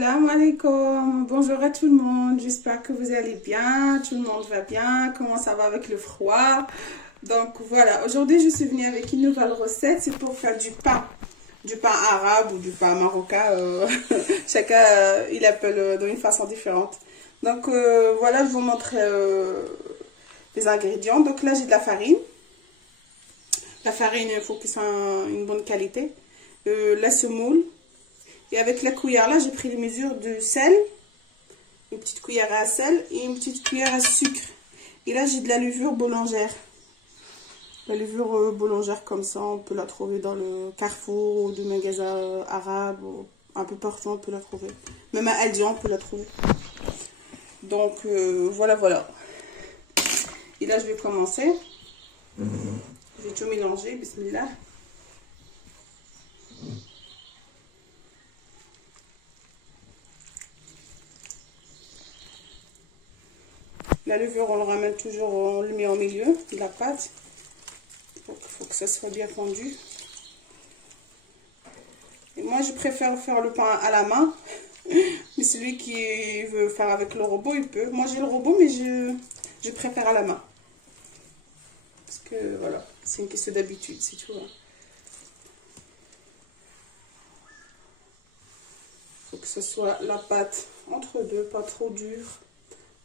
Assalamu alaikum, bonjour à tout le monde, j'espère que vous allez bien, tout le monde va bien, comment ça va avec le froid. Donc voilà, aujourd'hui je suis venue avec une nouvelle recette, c'est pour faire du pain arabe ou du pain marocain, chacun il appelle d'une façon différente. Donc voilà, je vous montre les ingrédients. Donc là j'ai de la farine, il faut qu'il soit une bonne qualité, la semoule. Et avec la cuillère là, j'ai pris les mesures de sel, une petite cuillère à sel et une petite cuillère à sucre. Et là, j'ai de la levure boulangère. La levure boulangère comme ça, on peut la trouver dans le Carrefour ou des magasins arabes, ou un peu partout on peut la trouver. Même à Aldi, on peut la trouver. Donc voilà. Et là, je vais commencer. Je vais tout mélanger, bismillah. La levure, on le ramène toujours, on le met au milieu de la pâte. Il faut que ça soit bien fondu. Et moi, je préfère faire le pain à la main. Mais celui qui veut faire avec le robot, il peut. Moi, j'ai le robot, mais je préfère à la main. Parce que, voilà, c'est une question d'habitude, c'est tout. Il faut que ce soit la pâte entre deux, pas trop dure.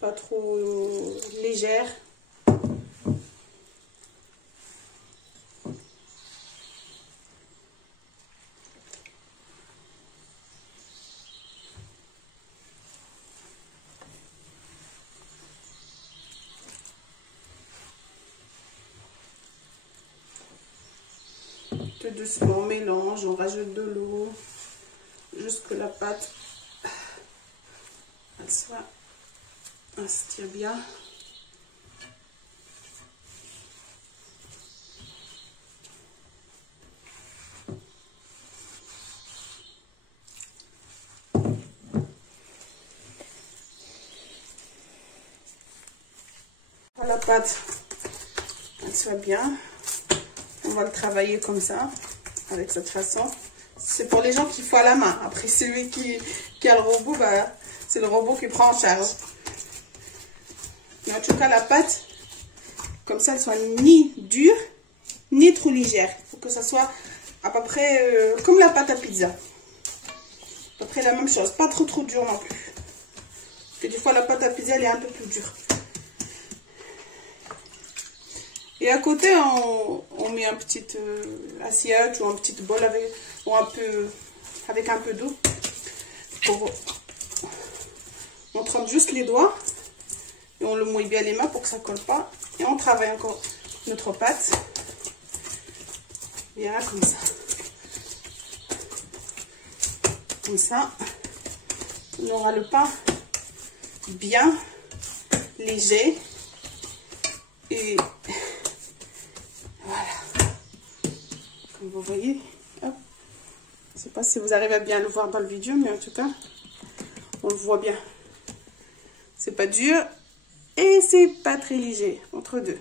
Pas trop légère. Tout doucement, on mélange, on rajoute de l'eau jusque la pâte elle soit elle se tire bien. La pâte elle soit bien, on va le travailler comme ça, avec cette façon. C'est pour les gens qui font à la main. Après celui qui a le robot, bah, c'est le robot qui prend en charge. Mais en tout cas, la pâte, comme ça, elle soit ni dure, ni trop légère. Il faut que ça soit à peu près comme la pâte à pizza. À peu près la même chose. Pas trop dure non plus. Parce que des fois, la pâte à pizza, elle est un peu plus dure. Et à côté, on met une petite assiette ou un petit bol avec un peu d'eau. On trempe juste les doigts. Et on le mouille bien les mains pour que ça ne colle pas. Et on travaille encore notre pâte. Bien comme ça. Comme ça. On aura le pain bien léger. Et voilà. Comme vous voyez. Hop. Je ne sais pas si vous arrivez à bien le voir dans le vidéo. Mais en tout cas, on le voit bien. C'est pas dur. Et c'est pas très léger, entre deux.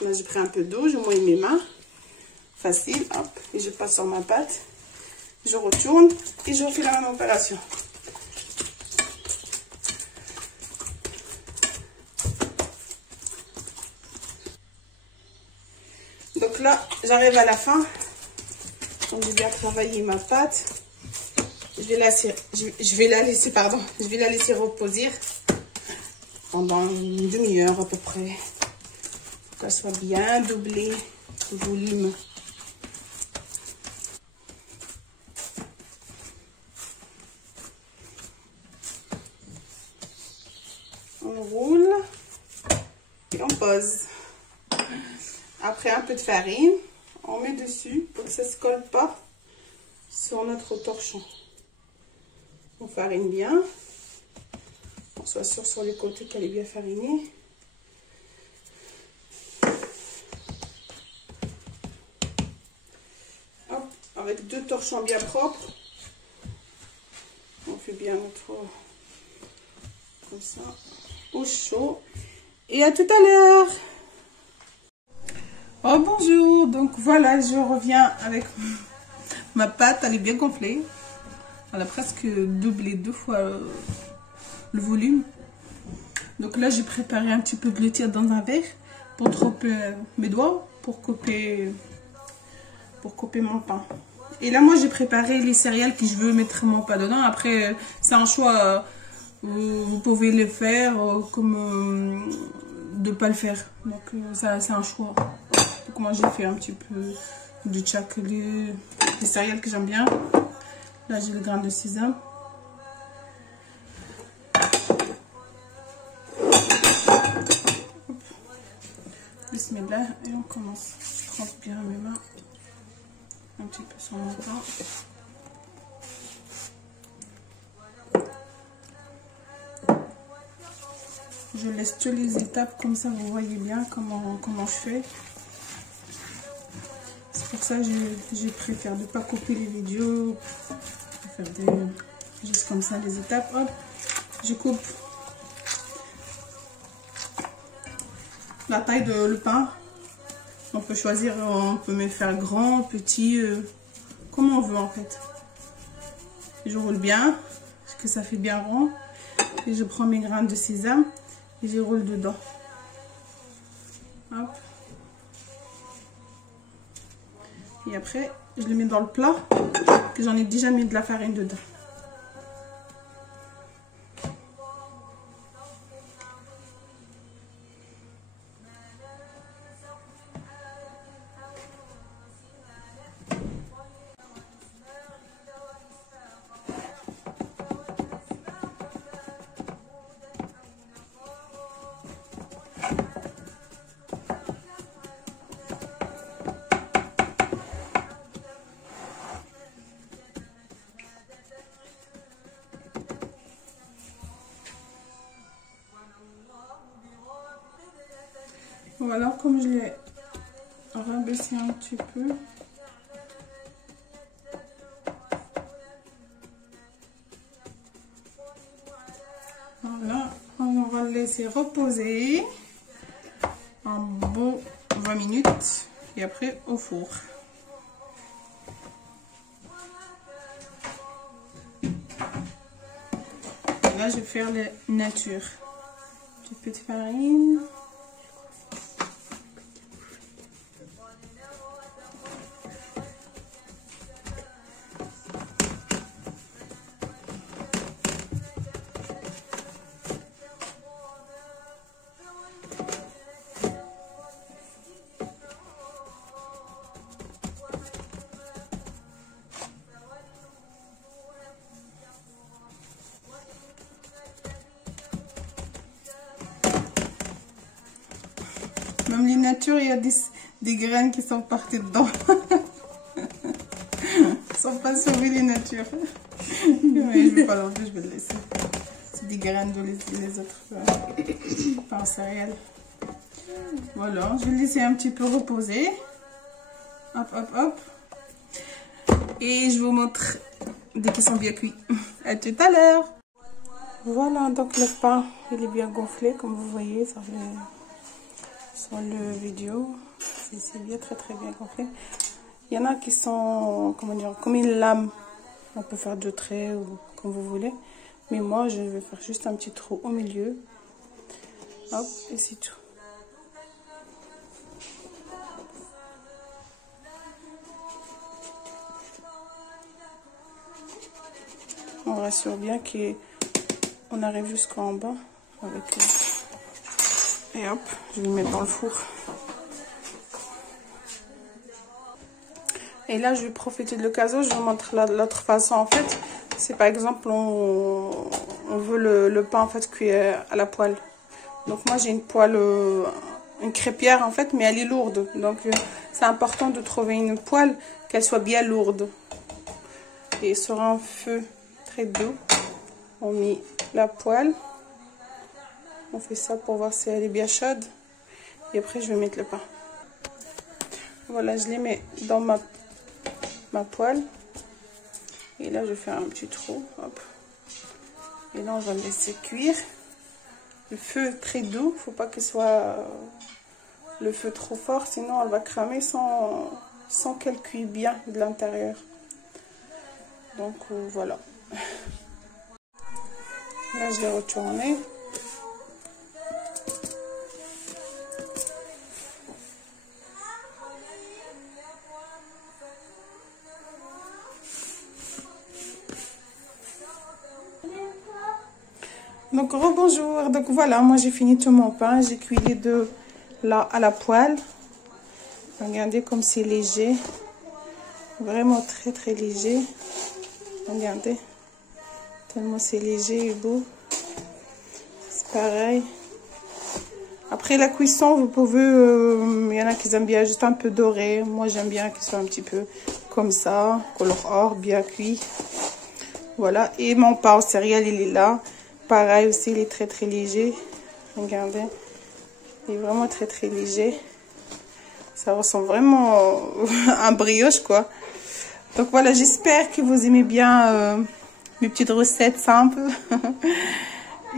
Là, j'ai pris un peu d'eau, je mouille mes mains. Facile, hop. Et je passe sur ma pâte. Je retourne et je refais la même opération. Donc là, j'arrive à la fin. Donc, j'ai bien travaillé ma pâte. Je vais la laisser reposer pendant une demi-heure à peu près. Pour qu'elle soit bien doublée au volume. On roule et on pose. Après un peu de farine, on met dessus pour que ça ne se colle pas sur notre torchon. On farine bien, on soit sûr sur les côtés qu'elle est bien farinée. Hop, avec deux torchons bien propres, on fait bien notre comme ça au chaud. Et à tout à l'heure. Oh bonjour, donc voilà, je reviens avec ma pâte, elle est bien gonflée. Elle a presque doublé 2 fois le volume. Donc là, j'ai préparé un petit peu de lait dans un verre pour tremper mes doigts, pour couper mon pain. Et là, moi, j'ai préparé les céréales que je veux mettre mon pain dedans. Après, c'est un choix, vous pouvez le faire comme de ne pas le faire. Donc, ça, c'est un choix. Donc, moi, j'ai fait un petit peu de chaque les céréales que j'aime bien. Là, j'ai le grain de sésame. Bismillah, et on commence. Je trempe bien mes mains. Un petit peu sur mon pain. Je laisse toutes les étapes comme ça, vous voyez bien comment je fais. C'est pour ça que je préfère ne pas couper les vidéos. Faire juste comme ça les étapes. Hop, je coupe la taille de le pain. On peut choisir, on peut me faire grand, petit, comme on veut en fait. Je roule bien, parce que ça fait bien rond. Et je prends mes grains de sésame et je roule dedans. Hop. Et après, je le mets dans le plat, que j'en ai déjà mis de la farine dedans. Voilà, comme je l'ai rabaissé un petit peu. Voilà, on va le laisser reposer un bon 20 minutes et après au four. Et là, je vais faire les natures. Un petit peu de farine. Même les natures, il y a des graines qui sont parties dedans. Ils ne sont pas sauvés les natures. Mais je ne vais pas l'enlever, je vais le laisser. C'est des graines de les autres pains céréales. Voilà, je vais le laisser un petit peu reposer. Hop, hop, hop. Et je vous montre dès qu'ils sont bien cuits. À tout à l'heure. Voilà, donc le pain, il est bien gonflé, comme vous voyez sur le vidéo. C'est bien, très très bien gonflé. Il y en a qui sont, comment dire, comme une lame. On peut faire 2 traits ou comme vous voulez. Mais moi, je vais faire juste un petit trou au milieu. Hop, et c'est tout. On rassure bien qu'on arrive jusqu'en bas avec. Et hop, je vais le mettre dans le four. Et là, je vais profiter de l'occasion, je vous montre l'autre façon en fait. C'est par exemple, on veut le pain en fait cuit à la poêle. Donc moi, j'ai une poêle, une crêpière en fait, mais elle est lourde. Donc c'est important de trouver une poêle qu'elle soit bien lourde. Et sur un feu très doux, on met la poêle. On fait ça pour voir si elle est bien chaude. Et après, je vais mettre le pain. Voilà, je les mets dans ma poêle. Et là, je vais faire un petit trou. Hop. Et là, on va le laisser cuire. Le feu est très doux. Il ne faut pas qu'il soit le feu trop fort, sinon elle va cramer sans qu'elle cuise bien de l'intérieur. Donc voilà. Là je vais retourner. Donc rebonjour, donc voilà, moi j'ai fini tout mon pain, j'ai cuit les deux là à la poêle. Regardez comme c'est léger, vraiment très très léger. Regardez, tellement c'est léger et beau. C'est pareil. Après la cuisson, vous pouvez, il y en a qui aiment bien juste un peu doré. Moi j'aime bien qu'il soit un petit peu comme ça, couleur or, bien cuit. Voilà, et mon pain aux céréales il est là. Pareil aussi, il est très très léger. Regardez, il est vraiment très très léger. Ça ressemble vraiment à un brioche quoi. Donc voilà, j'espère que vous aimez bien mes petites recettes simples.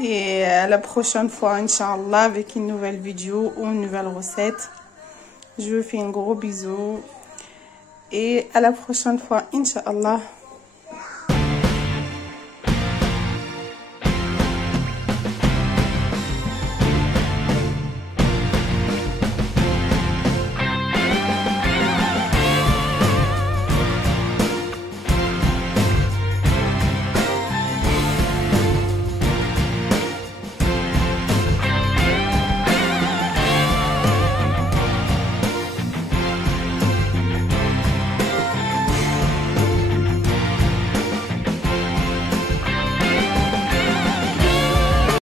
Et à la prochaine fois, Inch'Allah, avec une nouvelle vidéo ou une nouvelle recette. Je vous fais un gros bisou. Et à la prochaine fois, Inch'Allah.